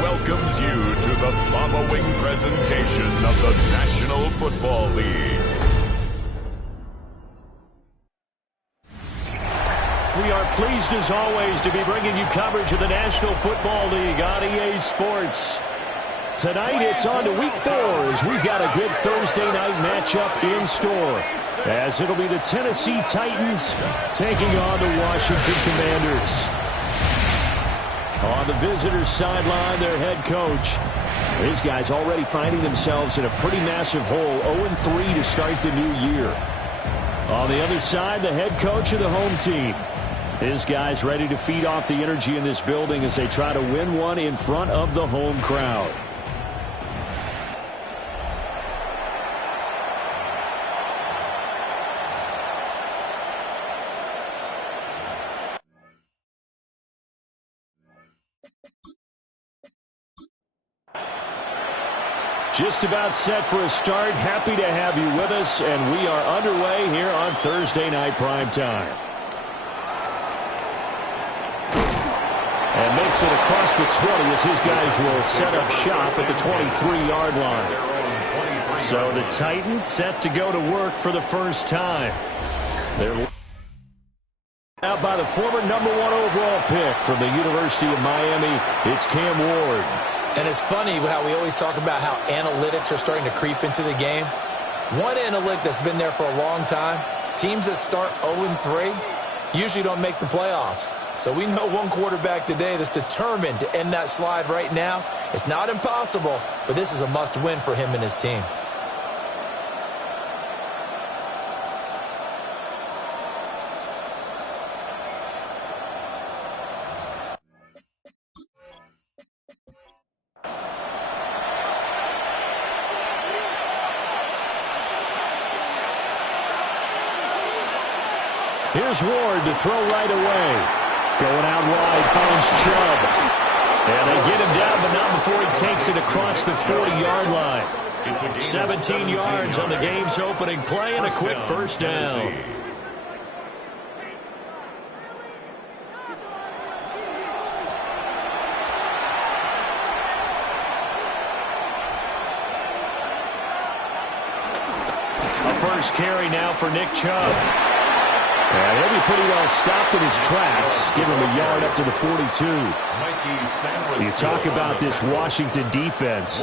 Welcomes you to the following presentation of the National Football League. We are pleased as always to be bringing you coverage of the National Football League on EA Sports. Tonight it's on to Week 4 as we've got a good Thursday night matchup in store, as it'll be the Tennessee Titans taking on the Washington Commanders. On the visitors' sideline, their head coach. These guys already finding themselves in a pretty massive hole, 0-3 to start the new year. On the other side, the head coach of the home team. His guys ready to feed off the energy in this building as they try to win one in front of the home crowd. Just about set for a start. Happy to have you with us, and we are underway here on Thursday Night Primetime. And makes it across the 20 as his guys will set up shop at the 23-yard line. So the Titans set to go to work for the first time. They're out by the former #1 overall pick from the University of Miami. It's Cam Ward. And it's funny how we always talk about how analytics are starting to creep into the game. One analytic that's been there for a long time, teams that start 0-3 usually don't make the playoffs. So we know one quarterback today that's determined to end that slide right now. It's not impossible, but this is a must-win for him and his team. Here's Ward to throw right away. Going out wide, finds Chubb. And they get him down, but not before he takes it across the 40-yard line. 17 yards on the game's opening play and a quick first down. A first carry now for Nick Chubb. And he'll be pretty well stopped in his tracks. Give him a yard up to the 42. You talk about this Washington defense.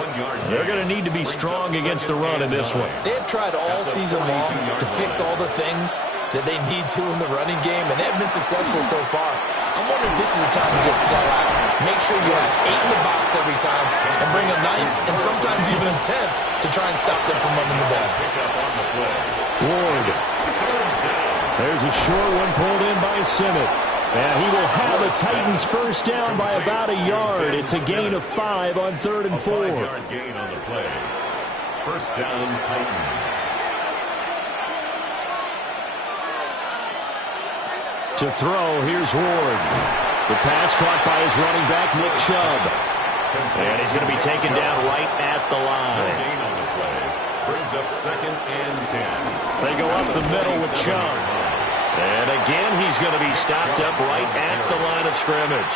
They're going to need to be strong against the run in this one. They've tried all season long to fix all the things that they need to in the running game, and they've been successful so far. I'm wondering if this is a time to just sell out. Make sure you have 8 in the box every time and bring a 9th and sometimes even a 10th to try and stop them from running the ball. Ward. There's a short one pulled in by Simmett. And he will have the Titans first down by about a yard. It's a gain of 5 on 3rd and 4. 5-yard gain on the play. First down, Titans. To throw, here's Ward. The pass caught by his running back, Nick Chubb. And he's going to be taken down right at the line. Gain on the play. Brings up 2nd and 10. They go up the middle with Chubb. And again, he's going to be stopped up right at the line of scrimmage.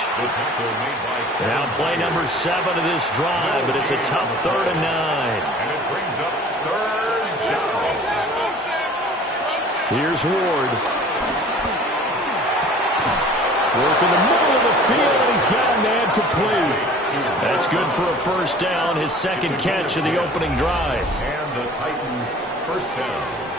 Now play number 7 of this drive, but it's a tough 3rd and 9. And it brings up 3rd down. Here's Ward. Work in the middle of the field, and he's got a man complete. That's good for a first down, his 2nd catch of the opening drive. And the Titans first down.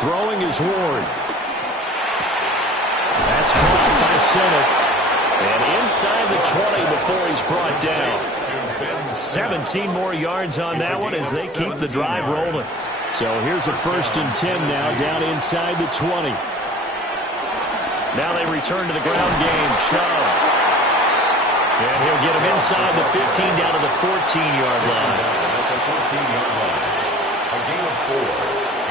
Throwing is Ward. That's caught by center. And inside the 20 before he's brought down. 17 more yards on that one as they keep the drive rolling. So here's a 1st and 10 now down inside the 20. Now they return to the ground game. Chubb. And he'll get him inside the 15 down to the 14-yard line. A gain of 4.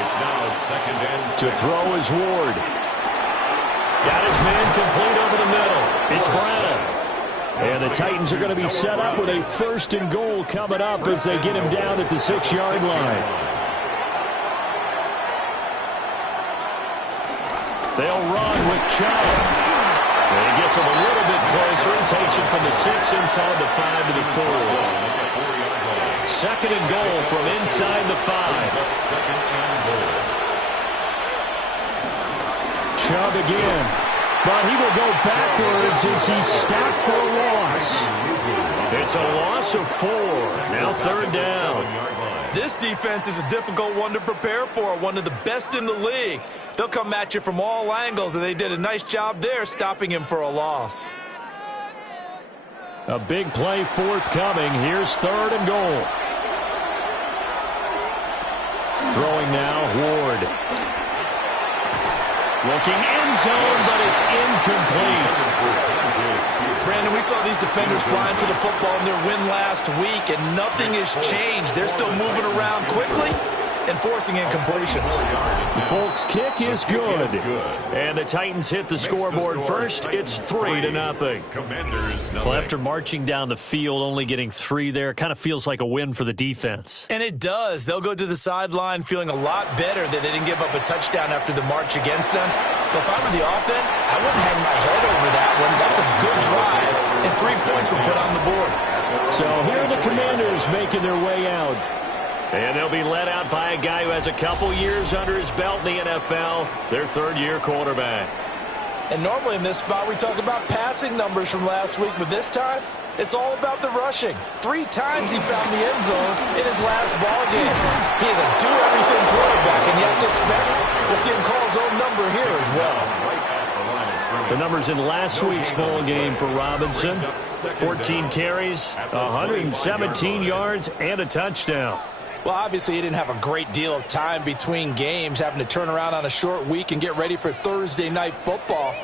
It's now 2nd and 6. To throw is Ward. Got his man complete over the middle. It's Brown. And the Titans are going to be set up with a 1st and goal coming up as they get him down at the 6-yard line. They'll run with Chubb. And he gets him a little bit closer and takes it from the 6 inside the 5 to the 4. 2nd and goal from inside the 5. Chubb again. But he will go backwards as he's stopped for a loss. It's a loss of 4. Now 3rd down. This defense is a difficult one to prepare for, one of the best in the league. They'll come at you from all angles, and they did a nice job there stopping him for a loss. A big play forthcoming. Here's 3rd and goal. Throwing now, Ward. Looking end zone, but it's incomplete. Brandon, we saw these defenders flying to the football in their win last week, and nothing has changed. They're still moving around quickly and forcing incompletions. The Folks' kick is good. And the Titans hit the scoreboard first. It's 3-0. Well, after marching down the field, only getting 3 there, kind of feels like a win for the defense. And it does. They'll go to the sideline feeling a lot better that they didn't give up a touchdown after the march against them. But if I were the offense, I wouldn't hang my head over that one. That's a good drive, and 3 points were put on the board. So here are the Commanders making their way out. And they'll be led out by a guy who has a couple years under his belt in the NFL, their 3rd-year quarterback. And normally in this spot we talk about passing numbers from last week, but this time it's all about the rushing. 3 times he found the end zone in his last ball game. He is a do-everything quarterback, and you have to expect we'll see him call his own number here as well. The numbers in last week's ball game for Robinson: 14 carries, 117 yards, and a touchdown. Well, obviously, he didn't have a great deal of time between games, having to turn around on a short week and get ready for Thursday night football.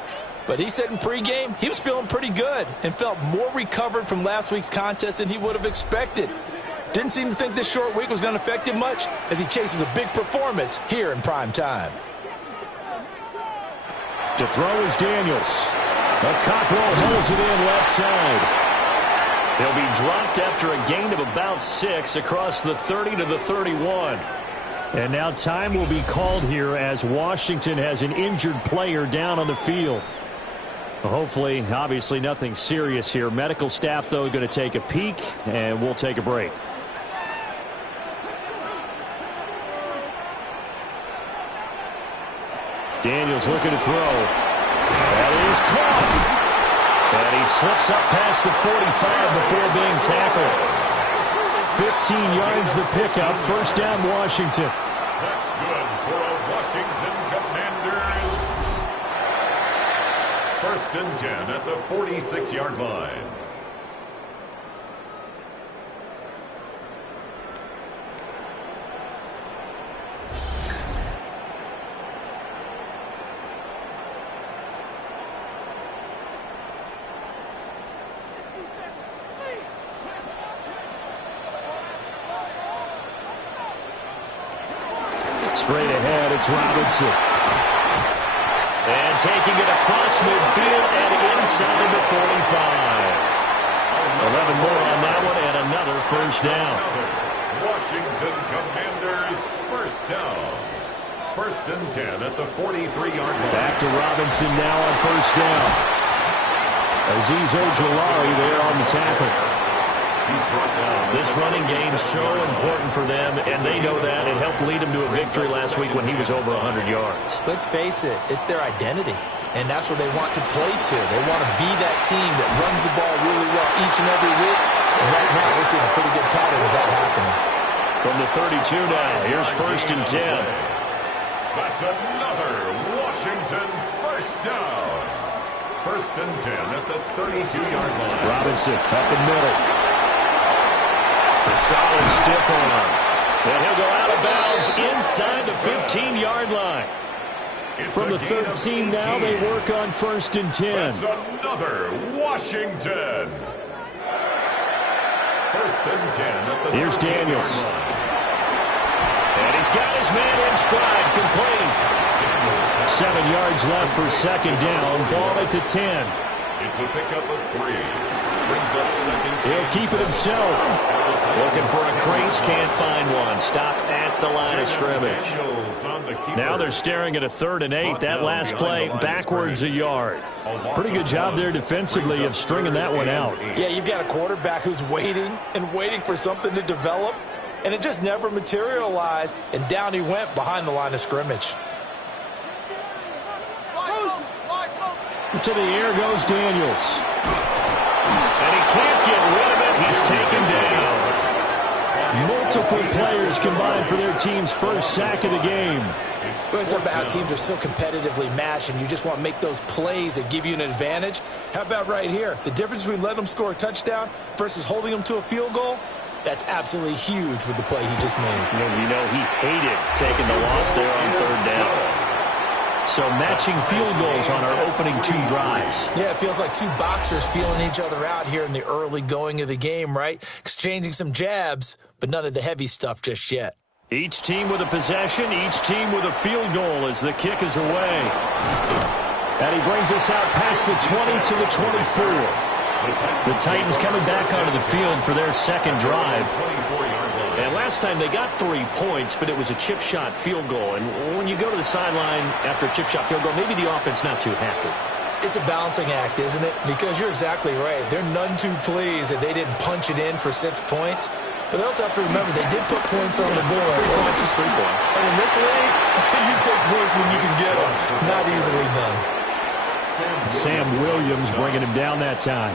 But he said in pregame he was feeling pretty good and felt more recovered from last week's contest than he would have expected. Didn't seem to think this short week was going to affect him much as he chases a big performance here in prime time. To throw is Daniels. The Cockrell holds it in left side. He'll be dropped after a gain of about 6 across the 30 to the 31. And now time will be called here as Washington has an injured player down on the field. Hopefully, obviously nothing serious here. Medical staff, though, going to take a peek, and we'll take a break. Daniels looking to throw. That is caught. And he slips up past the 45 before being tackled. 15 yards the pickup. 1st down, Washington. That's good for a Washington Commanders. 1st and 10 at the 46-yard line. Straight ahead, it's Robinson. And taking it across midfield and inside the 45. 11 more on that one and another 1st down. Washington Commanders 1st down. 1st and 10 at the 43-yard line. Back to Robinson now on 1st down. Azeez Ojulari there on the tackle. This running game's so important for them, and they know that. It helped lead them to a victory last week when he was over 100 yards. Let's face it, it's their identity, and that's what they want to play to. They want to be that team that runs the ball really well each and every week, and right now we're seeing a pretty good pattern of that happening. From the 32 now, here's 1st and 10. That's another Washington first down. First and 10 at the 32-yard line. Robinson up the middle. A solid stiff arm. And he'll go out of bounds inside the 15-yard line. From the 13 now, they work on first and 10. That's another Washington. First and 10 at the Here's Daniels. And he's got his man in stride, complete. 7 yards left for second down. Ball at the 10. It's a pickup of 3. Brings up second. He'll keep it himself. Looking for a crease, can't find one. Stopped at the line of scrimmage. Now they're staring at a 3rd and 8. That last play, backwards a yard. Pretty good job there defensively of stringing that one out. Yeah, you've got a quarterback who's waiting and waiting for something to develop, and it just never materialized, and down he went behind the line of scrimmage. To the air goes Daniels. And he can't get rid of it. He's taken down. Multiple players combined for their team's first sack of the game. Well, it's about how teams are so competitively matched, and you just want to make those plays that give you an advantage. How about right here? The difference between letting them score a touchdown versus holding them to a field goal, that's absolutely huge with the play he just made. And you know he hated taking the loss there on 3rd down. So matching field goals on our opening 2 drives. Yeah, it feels like 2 boxers feeling each other out here in the early going of the game, right? Exchanging some jabs, but none of the heavy stuff just yet. Each team with a possession, each team with a field goal as the kick is away. And he brings us out past the 20 to the 24. The Titans coming back onto the field for their second drive. And last time they got 3 points, but it was a chip shot field goal. And when you go to the sideline after a chip shot field goal, maybe the offense not too happy. It's a balancing act, isn't it? Because you're exactly right. They're none too pleased that they didn't punch it in for 6 points. But they also have to remember they did put points on the board. 3 points is 3 points. And in this league, you take points when you can get them. Not easily done. Sam Williams bringing him down that time.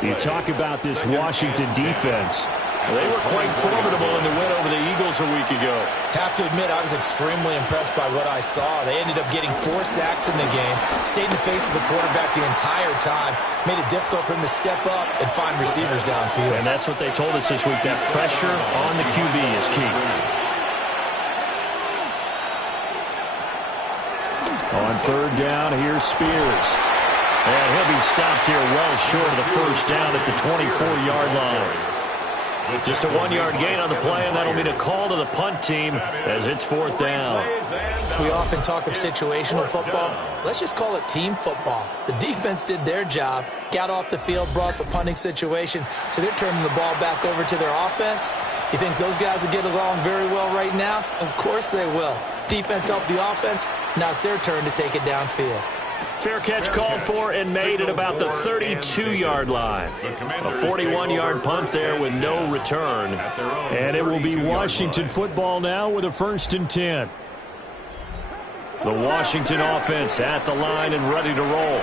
You talk about this Washington defense. They were quite formidable in the win over the Eagles a week ago. Have to admit, I was extremely impressed by what I saw. They ended up getting 4 sacks in the game, stayed in the face of the quarterback the entire time, made it difficult for him to step up and find receivers downfield. And that's what they told us this week. That pressure on the QB is key. On 3rd down, here's Spears. And he'll be stopped here well short of the first down at the 24-yard line. Just a 1-yard gain on the play, and that'll mean a call to the punt team as it's 4th down. We often talk of situational football. Let's just call it team football. The defense did their job, got off the field, brought up a punting situation, so they're turning the ball back over to their offense. You think those guys will get along very well right now? Of course they will. Defense helped the offense. Now it's their turn to take it downfield. Fair catch called for and made at about the 32-yard line. A 41-yard punt there with no return. And it will be Washington football now with a 1st and 10. The Washington offense at the line and ready to roll.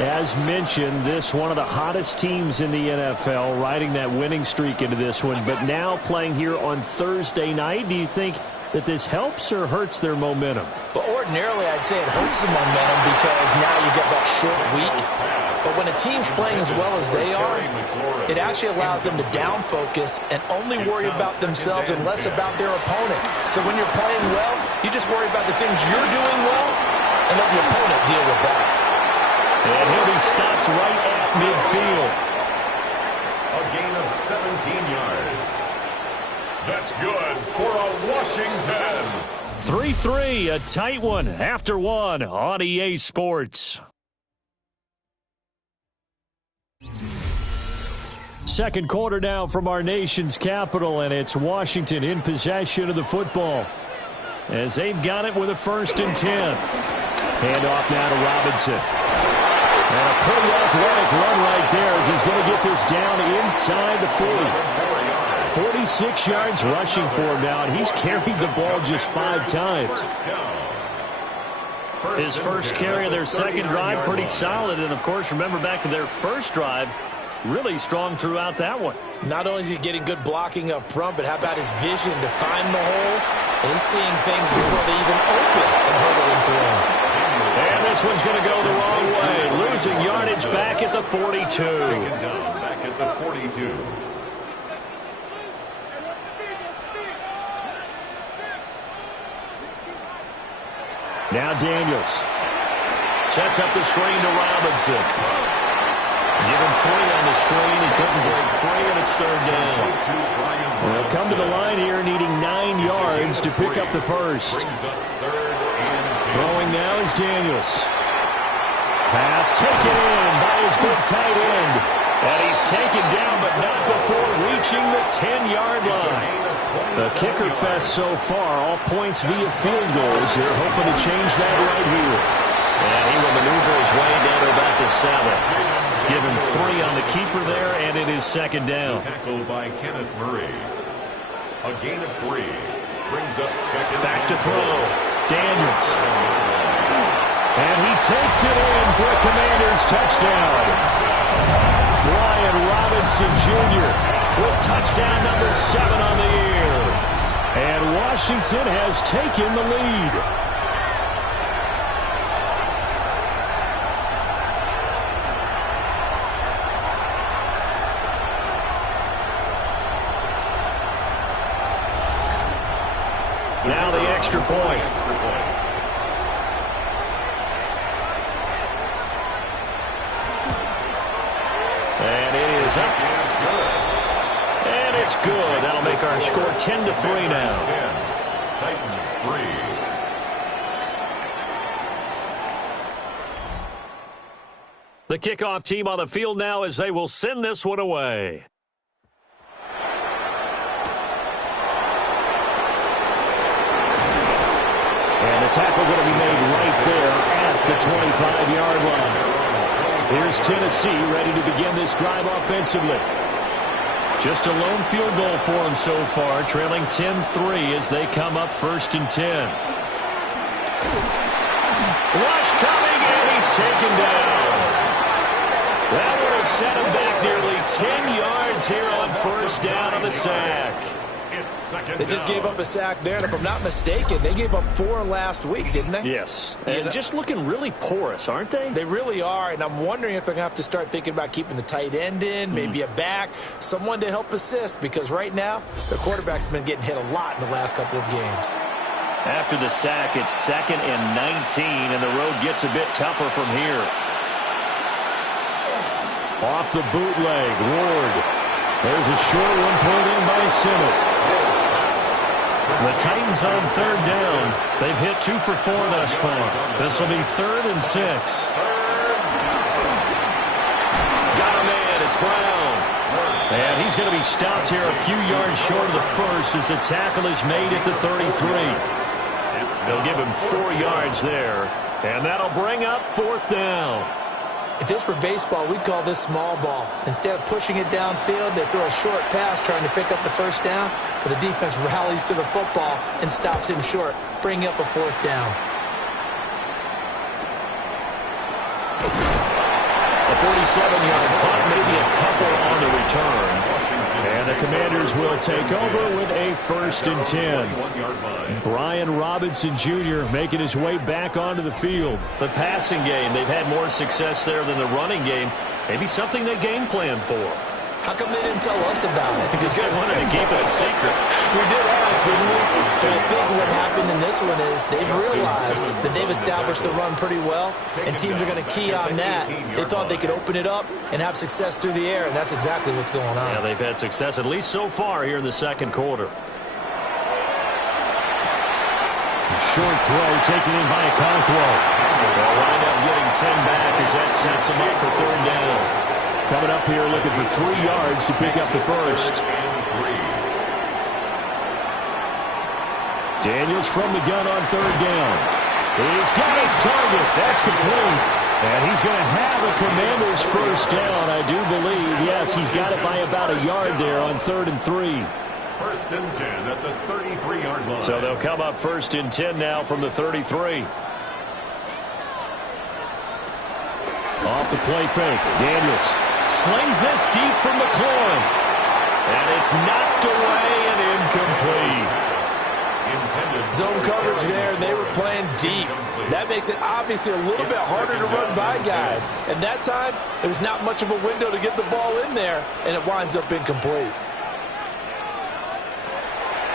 As mentioned, this one of the hottest teams in the NFL, riding that winning streak into this one, but now playing here on Thursday night. Do you think that this helps or hurts their momentum? Well, ordinarily, I'd say it hurts the momentum because now you get that short week. But when a team's playing as well as they are, it actually allows them to down focus and only worry about themselves and less about their opponent. So when you're playing well, you just worry about the things you're doing well and let the opponent deal with that. And he'll be stopped right at midfield. A gain of 17 yards. That's good for a Washington. 3-3, a tight one after one on EA Sports. Second quarter now from our nation's capital, and it's Washington in possession of the football as they've got it with a 1st and 10. Handoff now to Robinson. And a pretty athletic run right there as he's going to get this down inside the 40. 46 yards rushing for him now, and he's carried the ball just 5 times. His first carry of their second drive, pretty solid. And, of course, remember back to their first drive, really strong throughout that one. Not only is he getting good blocking up front, but how about his vision to find the holes? And he's seeing things before they even open and hurdling through them. And this one's going to go the wrong way. Losing yardage back at the 42. Taken down back at the 42. Now Daniels sets up the screen to Robinson. Given 3 on the screen, he couldn't break free, and it's third down. They'll come to the line here, needing 9 yards to pick up the first. Throwing now is Daniels. Pass taken in by his big tight end. And he's taken down, but not before reaching the 10-yard line. The kicker fest so far, all points via field goals. They're hoping to change that right here. And he will maneuver his way down to about the 7. Given 3 on the keeper there, and it is second down. Tackled by Kenneth Murray. A gain of 3 brings up second. Back to throw. Daniels. And he takes it in for a Commanders touchdown. Brian Robinson Jr. with touchdown number 7 on the year. And Washington has taken the lead. Now the extra point. And it is up. And it's good. That'll make our score 10-3 now. Titans 3. The kickoff team on the field now as they will send this one away. And the tackle going to be made right there at the 25-yard line. Here's Tennessee ready to begin this drive offensively. Just a lone field goal for them so far, trailing 10-3 as they come up 1st and 10. Rush coming, and he's taken down. That will set him back nearly 10 yards here on 1st down on the sack. They just gave up a sack there, and if I'm not mistaken, they gave up 4 last week, didn't they? Yes, and just looking really porous, aren't they? They really are, and I'm wondering if they're going to have to start thinking about keeping the tight end in, maybe a back, someone to help assist, because right now, the quarterback's been getting hit a lot in the last couple of games. After the sack, it's 2nd and 19, and the road gets a bit tougher from here. Off the bootleg, Ward. There's a short one pulled in by Simmons. The Titans on 3rd down. They've hit 2 for 4 thus far. This will be 3rd and 6. Got a man. It's Brown. And he's going to be stopped here a few yards short of the first as the tackle is made at the 33. They'll give him 4 yards there. And that'll bring up 4th down. If this were baseball, we'd call this small ball. Instead of pushing it downfield, they throw a short pass trying to pick up the 1st down, but the defense rallies to the football and stops him short, bringing up a 4th down. A 47-yard punt, maybe a couple on the return. And the Commanders will take over with a 1st and 10. Brian Robinson Jr. making his way back onto the field. The passing game, they've had more success there than the running game. Maybe something they game plan for. How come they didn't tell us about it? Because they wanted to keep it a secret. We did ask, didn't we? But I think what happened in this one is they've realized that they've established the run pretty well, and teams are going to key on that. They thought they could open it up and have success through the air, and that's exactly what's going on. Yeah, they've had success, at least so far, here in the 2nd quarter. Short throw taken in by Okonkwo. They'll wind up getting 10 back as that sets them up for 3rd down. Coming up here looking for 3 yards to pick up the first. Daniels from the gun on 3rd down. He's got his target. That's complete. And he's going to have a Commander's 1st down, I do believe. Yes, he's got it by about a yard there on 3rd and 3. 1st and 10 at the 33-yard line. So they'll come up 1st and 10 now from the 33. Off the play fake. Daniels slings this deep from McLaurin. And it's knocked away and incomplete. Zone coverage there, and they were playing deep. That makes it obviously a little bit harder to run by guys. And that time, there was not much of a window to get the ball in there, and it winds up incomplete.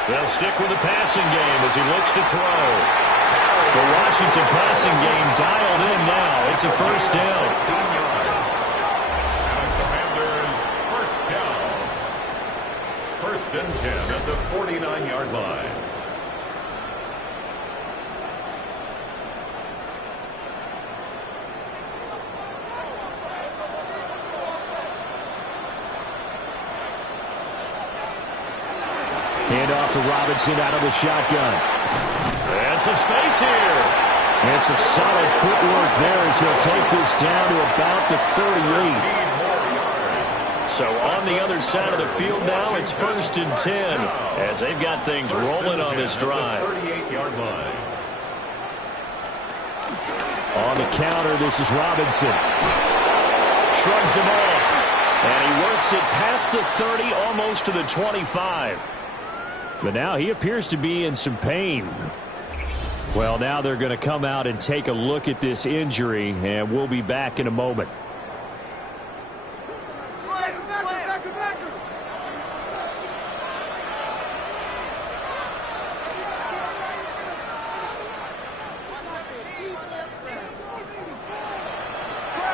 They'll stick with the passing game as he looks to throw. The Washington passing game dialed in now. It's a first down. 16 yards. Commanders, first down. First and 10 at the 49-yard line. Hand off to Robinson out of the shotgun. And some space here. And some solid footwork there as he'll take this down to about the 38. So on the other side of the field now, it's first and 10 as they've got things rolling on this drive. 38-yard line. On the counter, this is Robinson. Shrugs him off. And he works it past the 30, almost to the 25. But now he appears to be in some pain. Well, now they're going to come out and take a look at this injury, and we'll be back in a moment.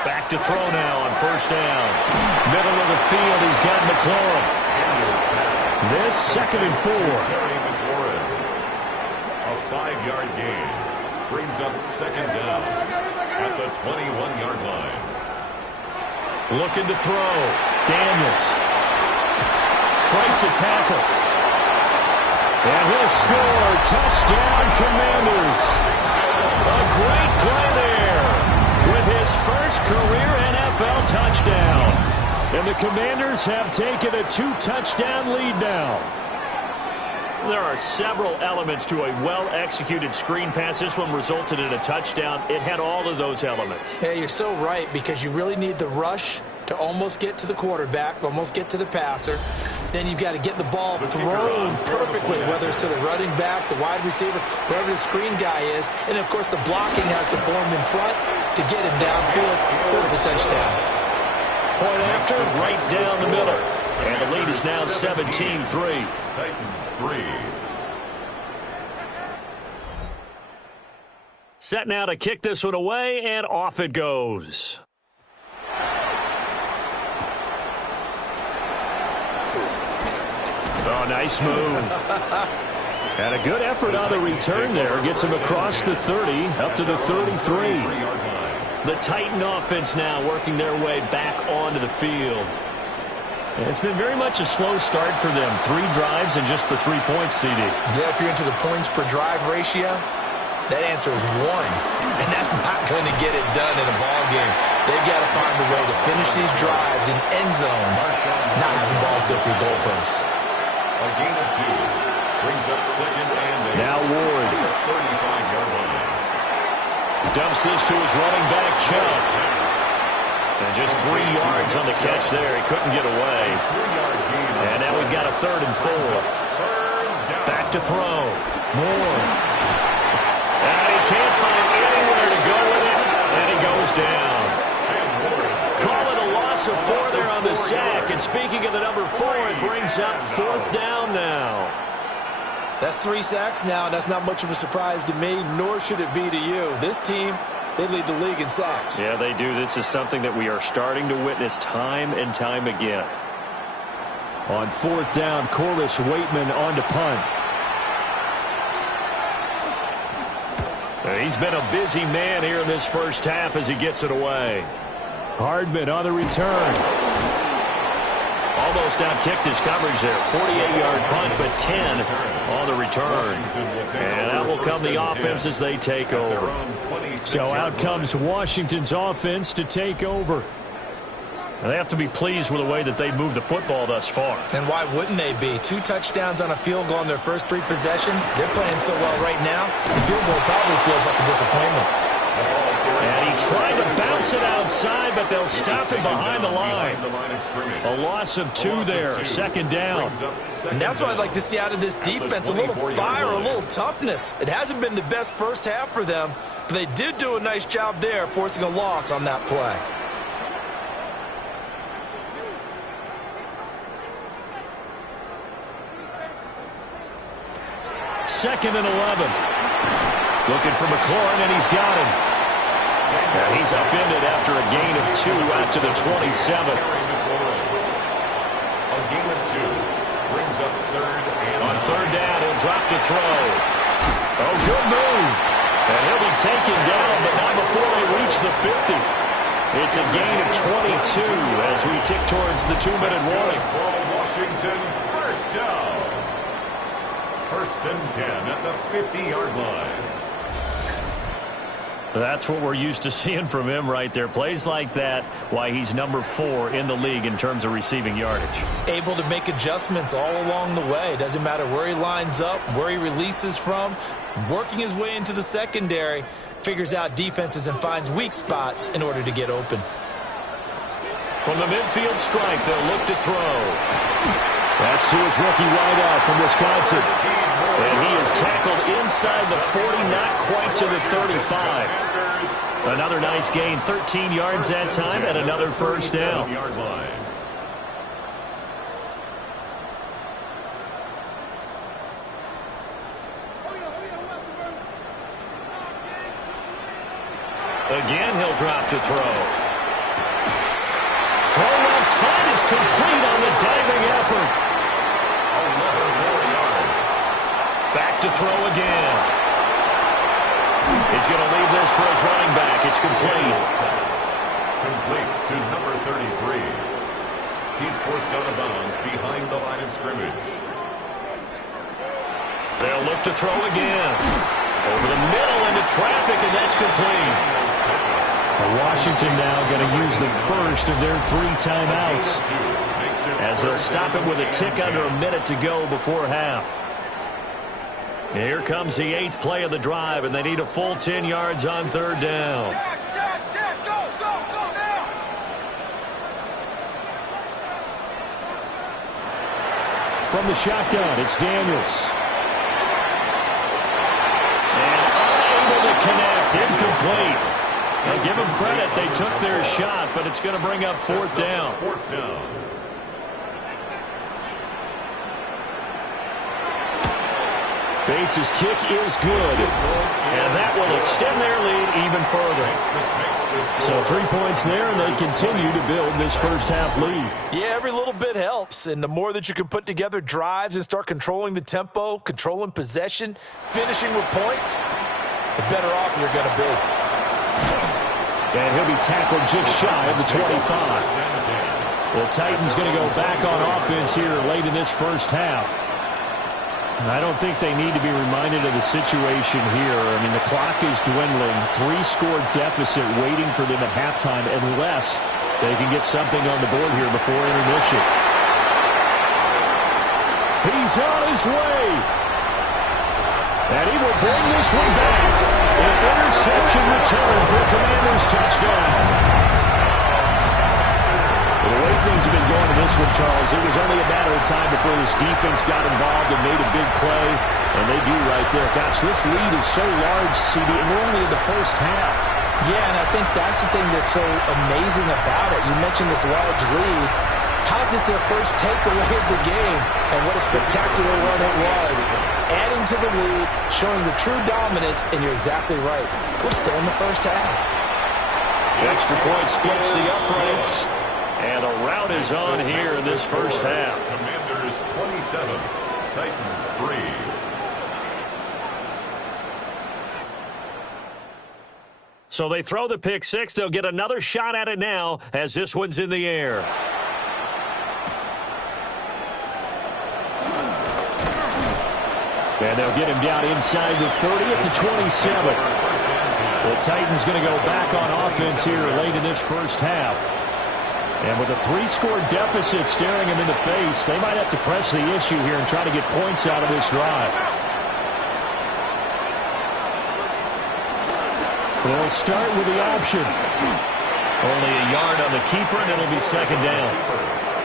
Back to throw now on first down. Middle of the field, he's got McLaurin. This second and 4. A 5-yard gain brings up second down at the 21-yard line. Looking to throw. Daniels breaks a tackle. And he'll score. Touchdown, Commanders. A great play there with his first career NFL touchdown. And the Commanders have taken a 2-touchdown lead now. There are several elements to a well-executed screen pass. This one resulted in a touchdown. It had all of those elements. Yeah, you're so right, because you really need the rush to almost get to the quarterback, almost get to the passer. Then you've got to get the ball thrown perfectly, whether it's to the running back, the wide receiver, whoever the screen guy is. And, of course, the blocking has to form in front to get him downfield for the touchdown. Point after, right down the middle. And the lead is now 17-3. Titans 3. Set now to kick this one away, and off it goes. Oh, nice move. And a good effort on the return there. Gets him across the 30, up to the 33. The Titan offense now working their way back onto the field. And it's been very much a slow start for them. 3 drives and just the 3 points, CD. Yeah, if you're into the points per drive ratio, that answer is 1. And that's not going to get it done in a ball game. They've got to find a way to finish these drives in end zones, not having balls go through goalposts. A gain of 2 brings up second and 8. Now Ward. 35-yard line. Dumps this to his running back, Chubb. And just 3 yards on the catch there. He couldn't get away. And now we've got a 3rd and 4. Back to throw. Moore. And he can't find anywhere to go with it. And he goes down. Call it a loss of 4 there on the sack. And speaking of the number 4, it brings up 4th down now. That's 3 sacks now, and that's not much of a surprise to me, nor should it be to you. This team, they lead the league in sacks. Yeah, they do. This is something that we are starting to witness time and time again. On 4th down, Corliss Waitman on to punt. He's been a busy man here in this first half as he gets it away. Hardman on the return. Almost outkicked his coverage there. 48-yard punt, but 10 on the return. And out will come the offense as they take over. So out comes Washington's offense to take over. They have to be pleased with the way that they moved the football thus far. And why wouldn't they be? 2 touchdowns on a field goal in their first 3 possessions. They're playing so well right now, the field goal probably feels like a disappointment. And he trying to bounce it outside, but they'll stop him behind the line. A loss of 2 there, second down. And that's what I'd like to see out of this defense, a little fire, a little toughness. It hasn't been the best first half for them, but they did do a nice job there, forcing a loss on that play. Second and 11. Looking for McLaurin, and he's got him. And he's upended after a gain of 2 out to the 27. A gain of 2 brings up third and on third down, he'll drop to throw. Oh, good move. And he'll be taken down, but not before they reach the 50. It's a gain of 22 as we tick towards the 2-minute warning. For Washington, first down. First and 10 at the 50-yard line. That's what we're used to seeing from him right there. Plays like that, why he's number 4 in the league in terms of receiving yardage. Able to make adjustments all along the way. Doesn't matter where he lines up, where he releases from. Working his way into the secondary, figures out defenses and finds weak spots in order to get open. From the midfield stripe, they'll look to throw. That's to his rookie wideout from Wisconsin. And he is tackled inside the 40, not quite to the 35. Another nice gain, 13 yards that time, and another first down. Again, he'll drop to throw. Throw left side is complete on the diving effort. 11 more yards. Back to throw again. He's going to leave this for his running back. It's complete. Complete to number 33. He's forced out of bounds behind the line of scrimmage. They'll look to throw again. Over the middle into traffic, and that's complete. Washington now going to use the first of their 3 timeouts as they'll stop it with a tick under a minute to go before half. Here comes the 8th play of the drive, and they need a full 10 yards on third down. From the shotgun, it's Daniels. And unable to connect, incomplete. Now give them credit, they took their shot, but it's going to bring up fourth down. Bates' kick is good, and that will extend their lead even further. So 3 points there, and they continue to build this first half lead. Yeah, every little bit helps, and the more that you can put together drives and start controlling the tempo, controlling possession, finishing with points, the better off you're going to be. And he'll be tackled just shy of the 25. The Titans going to go back on offense here late in this first half. I don't think they need to be reminded of the situation here. I mean, the clock is dwindling. 3-score deficit waiting for them at halftime unless they can get something on the board here before intermission. He's on his way. And he will bring this one back. An interception return for a Commanders touchdown. The way things have been going in this one, Charles, it was only a matter of time before this defense got involved and made a big play, and they do right there. Gosh, this lead is so large, CD, and we're only in the first half. Yeah, and I think that's the thing that's so amazing about it. You mentioned this large lead. How's this their first takeaway of the game? And what a spectacular one it was. Adding to the lead, showing the true dominance, and you're exactly right. We're still in the first half. The extra point splits the uprights. And a rout is on here in this first half. Commanders 27, Titans 3. So they throw the pick six. They'll get another shot at it now as this one's in the air. And they'll get him down inside the 30 at the 27. The Titans going to go back on offense here late in this first half. And with a 3-score deficit staring him in the face, they might have to press the issue here and try to get points out of this drive. They'll start with the option. Only a yard on the keeper, and it'll be second down.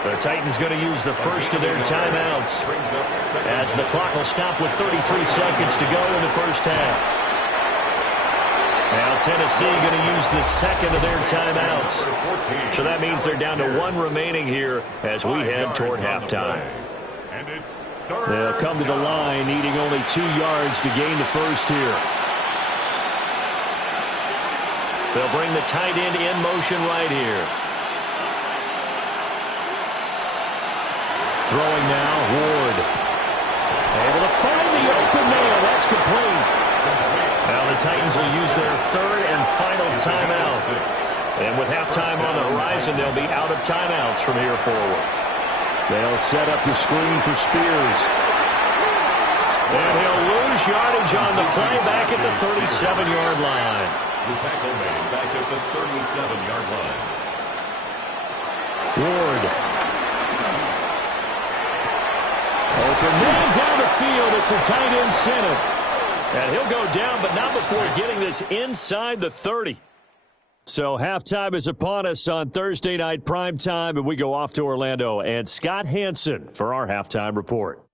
The Titans going to use the first of their timeouts as the clock will stop with 33 seconds to go in the first half. Now Tennessee going to use the second of their timeouts. So that means they're down to one remaining here as we head toward halftime. They'll come to the line needing only 2 yards to gain the first here. They'll bring the tight end in motion right here. Throwing now, Ward. Able to find the open man. That's complete. Now the Titans will use their third and final timeout. And with halftime on the horizon, they'll be out of timeouts from here forward. They'll set up the screen for Spears. And he'll lose yardage on the play back at the 37-yard line. The tackle made back at the 37-yard line. Ward. Open man down the field. It's a tight end center. And he'll go down, but not before getting this inside the 30. So halftime is upon us on Thursday night prime time, and we go off to Orlando. And Scott Hansen for our halftime report.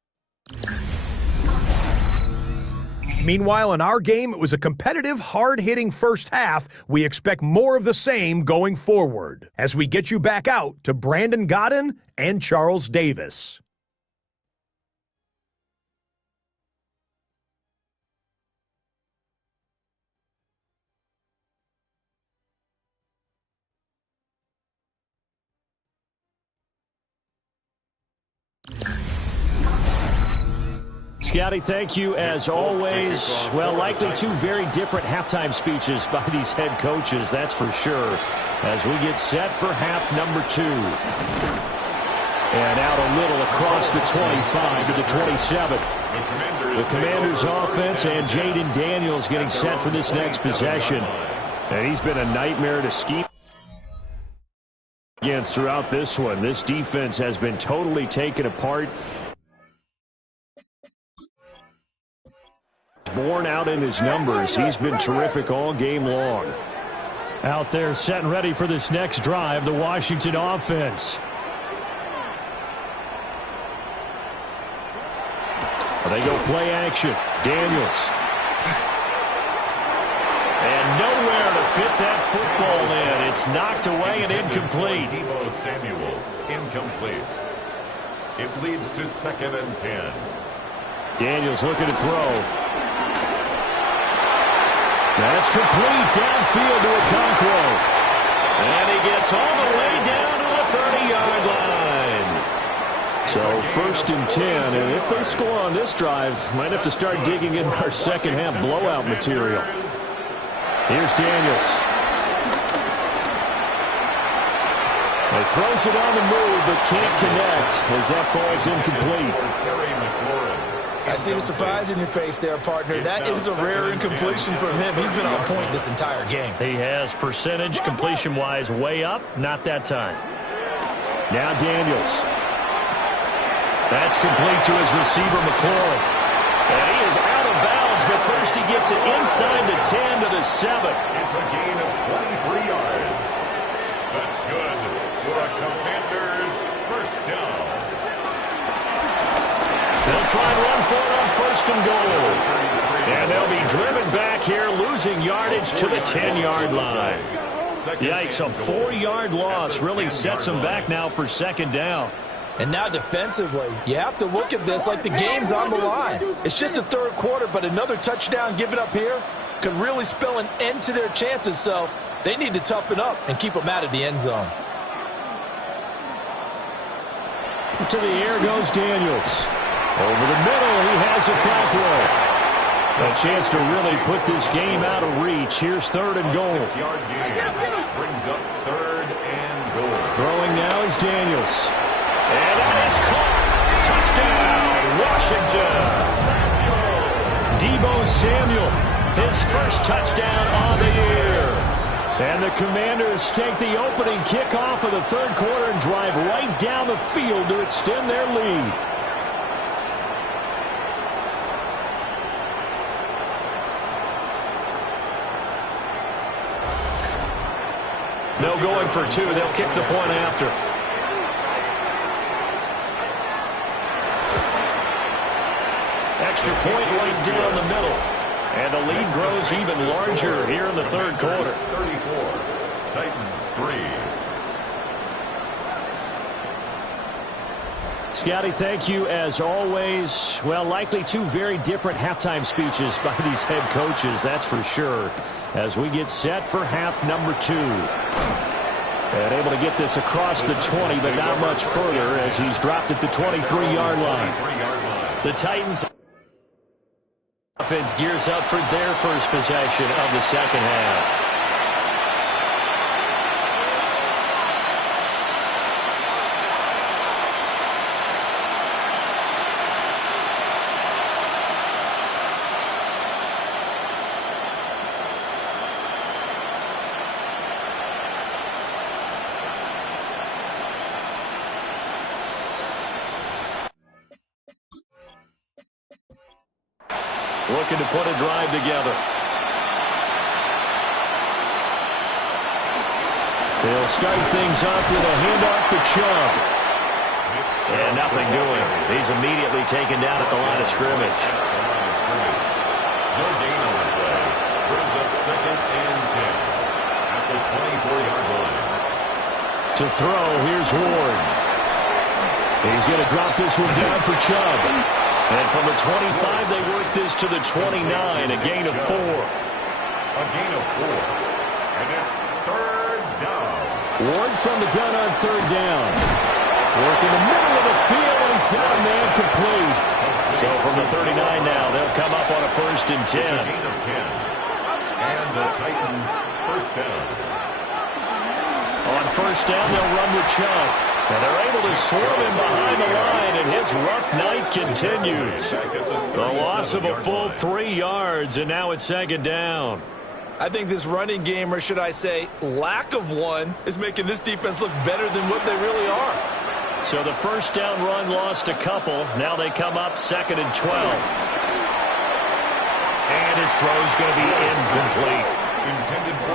Meanwhile, in our game, it was a competitive, hard-hitting first half. We expect more of the same going forward as we get you back out to Brandon Godden and Charles Davis. Scotty, thank you as always. Well, likely 2 very different halftime speeches by these head coaches, that's for sure, as we get set for half number 2. And out a little across the 25 to the 27. The Commanders' offense and Jaden Daniels getting set for this next possession. And he's been a nightmare to scheme against throughout this one. This defense has been totally taken apart. Born out in his numbers. He's been terrific all game long. Out there set and ready for this next drive, the Washington offense. They go play action. Daniels. And nowhere to fit that football in. It's knocked away and incomplete. Deebo Samuel, incomplete. It leads to 2nd and 10. Daniels looking to throw. That's complete downfield to Okonkwo. And he gets all the way down to the 30-yard line. So 1st and 10, and if they score on this drive, might have to start digging in our second half blowout material. Here's Daniels. He throws it on the move, but can't connect as that falls incomplete. I see the surprise in your face there, partner. That is a rare incompletion from him. He's been on point this entire game. He has percentage completion-wise way up. Not that time. Now Daniels. That's complete to his receiver, McLaurin. And he is out of bounds, but first he gets it inside the 10 to the 7. It's a gain of 23 yards. That's good for a Commanders first down. They'll try and run for it on 1st and goal. And they'll be driven back here, losing yardage to the 10-yard line. Yikes, a 4-yard loss really sets them back now for 2nd down. And now defensively, you have to look at this like the game's on the line. It's just the 3rd quarter, but another touchdown given up here could really spell an end to their chances. So they need to toughen up and keep them out of the end zone. To the air goes Daniels. Over the middle, he has Okonkwo. A chance to really put this game out of reach. Here's 3rd and goal. 6-yard gain brings up 3rd and goal. Throwing now is Daniels. And that is caught. Touchdown, Washington. Deebo Samuel, his first touchdown on the year. And the Commanders take the opening kickoff of the 3rd quarter and drive right down the field to extend their lead. going for two. They'll kick the point after. Extra point right down the middle. And the lead grows even larger here in the third quarter. 34, Titans 3. Scotty, thank you as always. Well, likely two very different halftime speeches by these head coaches, that's for sure, as we get set for half number 2. And able to get this across the 20, but not much further as he's dropped at the 23-yard line. The Titans offense gears up for their first possession of the second half. Looking to put a drive together. They'll start things off with a handoff to Chubb. And nothing doing. He's immediately taken down at the line of scrimmage. No gain on the play. Brings up 2nd and 10 at the 24-yard line. To throw, here's Ward. He's going to drop this one down for Chubb. And from the 25, they work this to the 29, a gain of 4. A gain of 4. And it's 3rd down. Ward from the gun on 3rd down. Working the middle of the field, and he's got a man complete. So from the 39 now, they'll come up on a 1st and 10. It's a gain of 10. And the Titans 1st down. On 1st down, they'll run with Chubb. And they're able to swarm him behind the line, and his rough night continues. The loss of a full 3 yards, and now it's 2nd down. I think this running game, or should I say lack of one, is making this defense look better than what they really are. So the 1st down run lost a couple. Now they come up 2nd and 12. And his throw's going to be incomplete.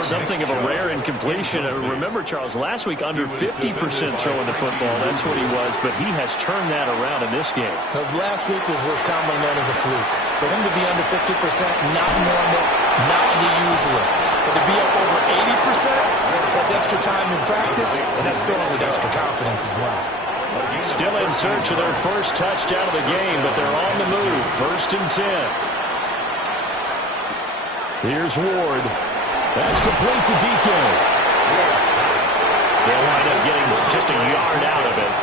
Something of a rare incompletion. Remember, Charles, last week under 50% throwing the football. That's what he was, but he has turned that around in this game. Last week was what's commonly known as a fluke. For him to be under 50%, not normal, not the usual. But to be up over 80%, that's extra time in practice, and that's throwing with extra confidence as well. Still in search of their first touchdown of the game, but they're on the move. 1st and 10. Here's Ward. That's complete to DK. They'll wind up getting just a yard out of it,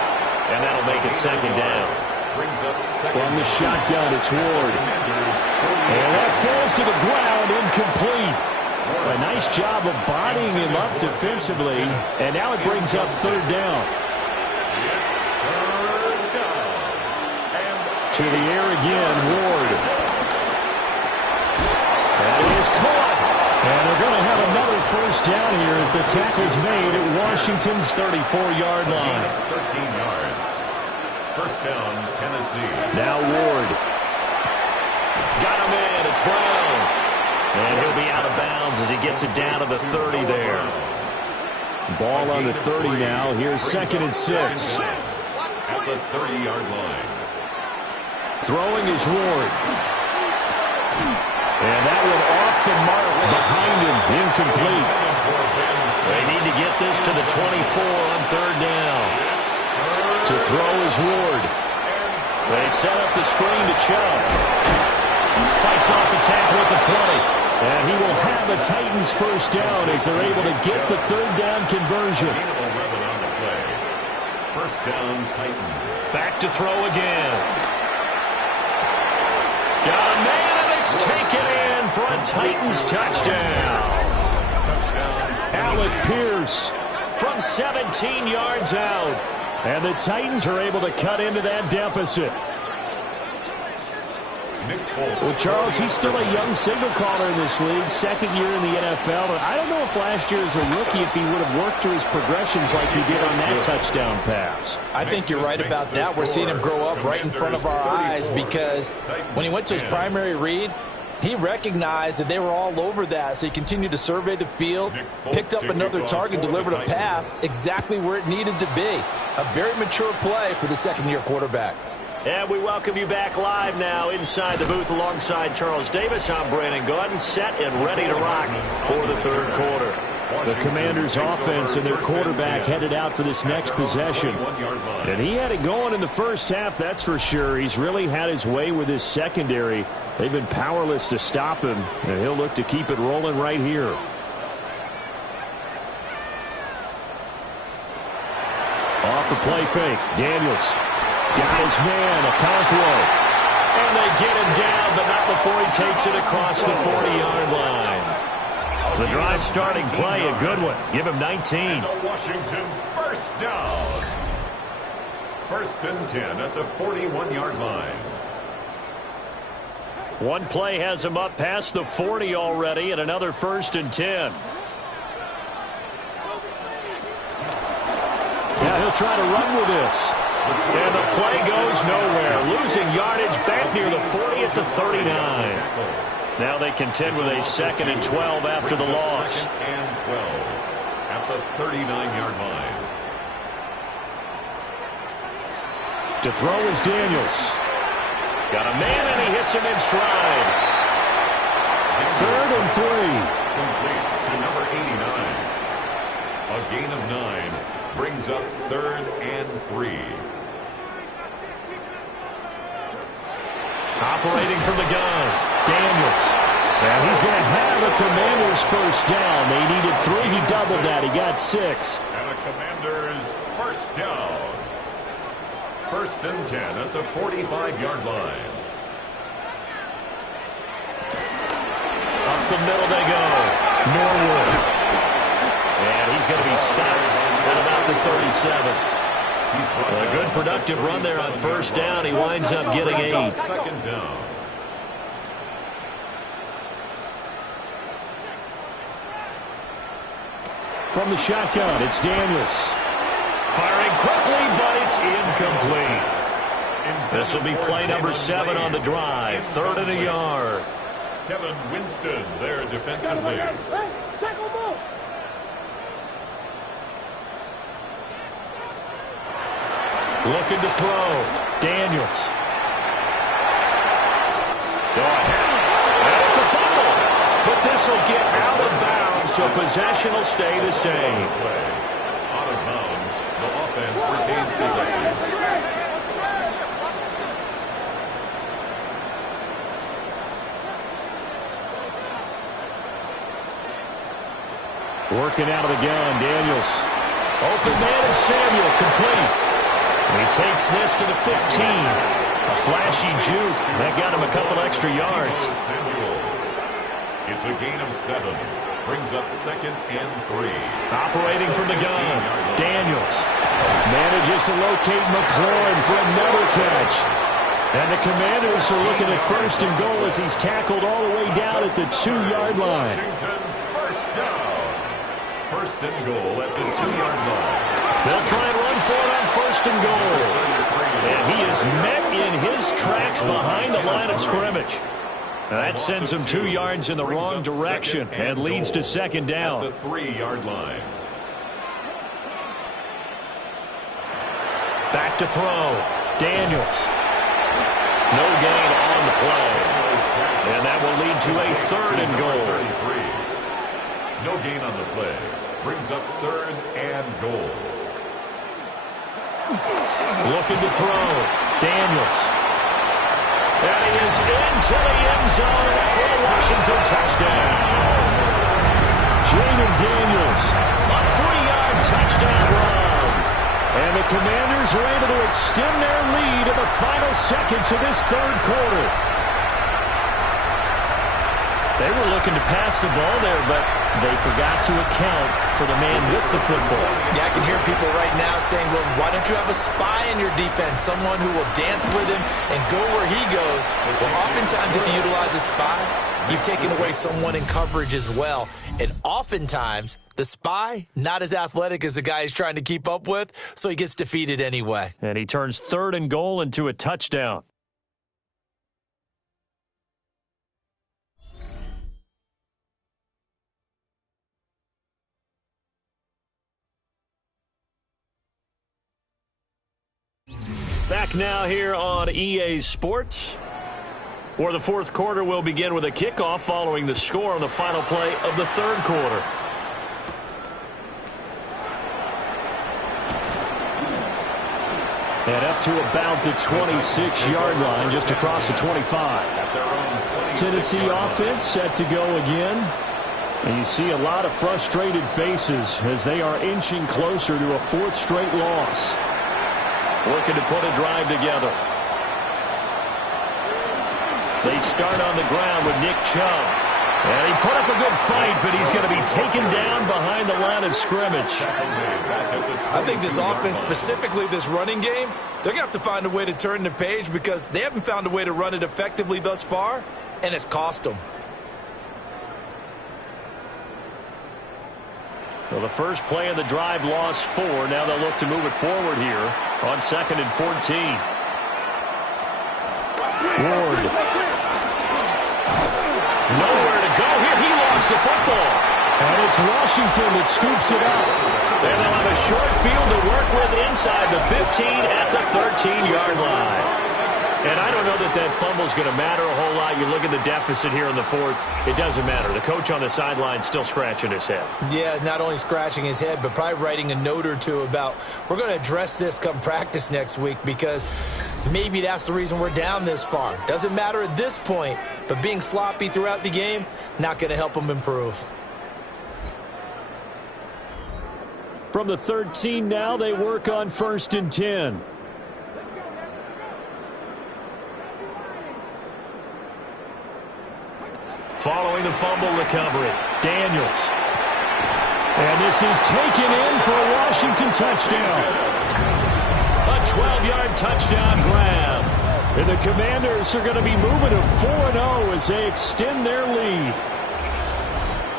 and that'll make it 2nd down. From the shotgun, it's Ward. And that falls to the ground, incomplete. A nice job of bodying him up defensively, and now it brings up 3rd down. To the air again, Ward. That is caught. And they're going to have another 1st down here as the tackle's made at Washington's 34-yard line. 13 yards. 1st down, Tennessee. Now Ward. Got him in. It's Brown. And he'll be out of bounds as he gets it down to the 30 there. Ball on the 30 now. Here's 2nd and 6. At the 30-yard line. Throwing is Ward. And that one off the mark behind him, incomplete. They need to get this to the 24 on 3rd down. To throw is Ward. They set up the screen to Chubb. Fights off the tackle at the 20. And he will have the Titans 1st down as they're able to get the 3rd down conversion. 1st down, Titans. Back to throw again. Got a man. Taken in for a Titans touchdown. Alec Pierce from 17 yards out. And the Titans are able to cut into that deficit. Well, Charles, he's still a young signal caller in this league, 2nd year in the NFL. But I don't know if last year as a rookie if he would have worked through his progressions like he did on that touchdown pass. I think you're right about that. We're seeing him grow up right in front of our eyes because when he went to his primary read, He recognized that they were all over that, so he continued to survey the field, picked up another target, delivered a pass exactly where it needed to be. A very mature play for the second-year quarterback. And we welcome you back live now inside the booth alongside Charles Davis. I'm Brandon Gaudin, set and ready to rock for the third quarter. The Commanders' offense and their quarterback headed out for this next possession. And he had it going in the first half, that's for sure. He's really had his way with his secondary. They've been powerless to stop him, and he'll look to keep it rolling right here. Off the play fake, Daniels got his man, Okonkwo. And they get him down, but not before he takes it across the 40-yard line. The drive starting play, a good one. Give him 19. Washington first down. First and 10 at the 41-yard line. One play has him up past the 40 already, and another first and 10. Now he'll try to run with this. And the play goes nowhere. Losing yardage back near the 40 at the 39. Now they contend with a second and 12 after the loss. Second and 12 at the 39-yard line. To throw is Daniels. Got a man, and he hits him in stride. Third and 3. Complete to number 89. A gain of 9 brings up third and 3. Operating from the gun, Daniels. And he's going to have a Commanders first down. They needed 3. He doubled that. He got 6. And a Commanders first down. First and 10 at the 45-yard line. Up the middle they go. Norwood. And he's going to be stopped at about the 37. A good productive run there on first down. He winds up getting 8. Second down. From the shotgun, it's Daniels. Firing quickly, but it's incomplete. This will be play number 7 on the drive. Third and a yard. Kevin Winston there defensively. Looking to throw. Daniels. Go ahead. And it's a fumble. But this will get out of bounds, so possession will stay the same. Out of bounds. The offense retains possession. Working out of the gun, Daniels. Open man is Samuel, complete. And he takes this to the 15. A flashy juke. That got him a couple extra yards. It's a gain of 7. Brings up second and 3. Operating from the gun, Daniels. Manages to locate McLaurin for another catch. And the Commanders are looking at first and goal as he's tackled all the way down at the 2-yard line. Washington first down. First and goal at the 2-yard line. They'll try and run for it on first and goal. And he is met in his tracks behind the line of scrimmage. That sends him 2 yards in the wrong direction and leads to second down. At the 3-yard line. Back to throw. Daniels. No gain on the play. And that will lead to a third and goal. No gain on the play. Brings up third and goal. Looking to throw. Daniels. And he is into the end zone for a Washington touchdown. Jaden Daniels. A 3-yard touchdown run. And the Commanders are able to extend their lead in the final seconds of this third quarter. They were looking to pass the ball there, but they forgot to account for the man with the football. Yeah, I can hear people right now saying, well, why don't you have a spy in your defense, someone who will dance with him and go where he goes? Well, oftentimes if you utilize a spy, you've taken away someone in coverage as well. And oftentimes, the spy, not as athletic as the guy he's trying to keep up with, so he gets defeated anyway. And he turns third and goal into a touchdown. Back now here on EA Sports, where the fourth quarter will begin with a kickoff following the score on the final play of the third quarter. And up to about the 26-yard line, just across the 25. Tennessee offense set to go again. And you see a lot of frustrated faces as they are inching closer to a fourth straight loss. Working to put a drive together. They start on the ground with Nick Chubb. And he put up a good fight, but he's going to be taken down behind the line of scrimmage. I think this offense, specifically this running game, they're going to have to find a way to turn the page because they haven't found a way to run it effectively thus far, and it's cost them. Well, the first play of the drive lost 4. Now they'll look to move it forward here on 2nd and 14. Ward. Nowhere to go here. He lost the football. And it's Washington that scoops it up. And they'll have a short field to work with inside the 15 at the 13-yard line. And I don't know that that fumble is going to matter a whole lot. You look at the deficit here in the fourth. It doesn't matter. The coach on the sideline still scratching his head. Yeah, not only scratching his head, but probably writing a note or two about we're going to address this come practice next week because maybe that's the reason we're down this far. Doesn't matter at this point, but being sloppy throughout the game, not going to help them improve. From the 13 now, they work on 1st and 10. Following the fumble recovery, Daniels. And this is taken in for a Washington touchdown. A 12-yard touchdown grab. And the Commanders are going to be moving to 4-0 as they extend their lead.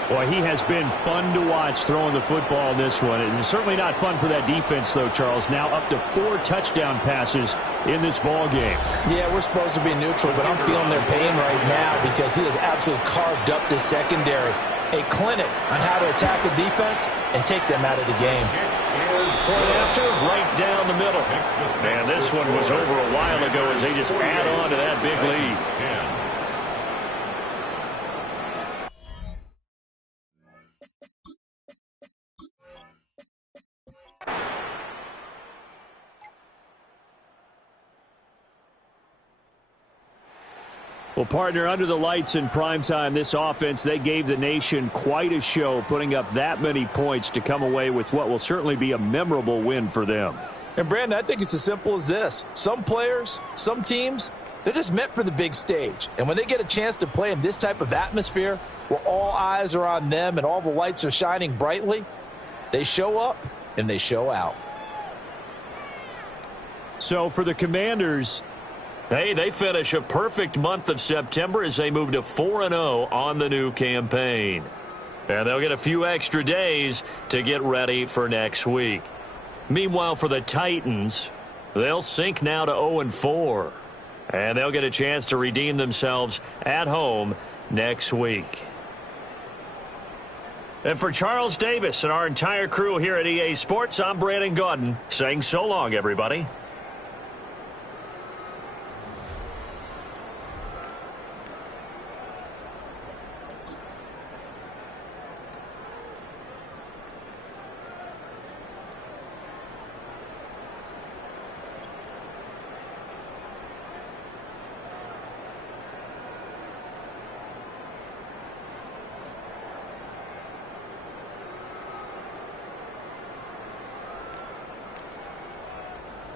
Boy, he has been fun to watch throwing the football in this one. It's certainly not fun for that defense, though, Charles. Now up to 4 touchdown passes in this ball game. Yeah, we're supposed to be neutral, but I'm feeling their pain right now because he has absolutely carved up this secondary. A clinic on how to attack a defense and take them out of the game. Point after, right down the middle. And this one was over a while ago as they just add on to that big lead. Well, partner, under the lights in primetime, this offense, they gave the nation quite a show, putting up that many points to come away with what will certainly be a memorable win for them. And, Brandon, I think it's as simple as this. Some players, some teams, they're just meant for the big stage. And when they get a chance to play in this type of atmosphere where all eyes are on them and all the lights are shining brightly, they show up and they show out. So for the Commanders, hey, they finish a perfect month of September as they move to 4-0 on the new campaign. And they'll get a few extra days to get ready for next week. Meanwhile, for the Titans, they'll sink now to 0-4. And they'll get a chance to redeem themselves at home next week. And for Charles Davis and our entire crew here at EA Sports, I'm Brandon Gaudin saying so long, everybody.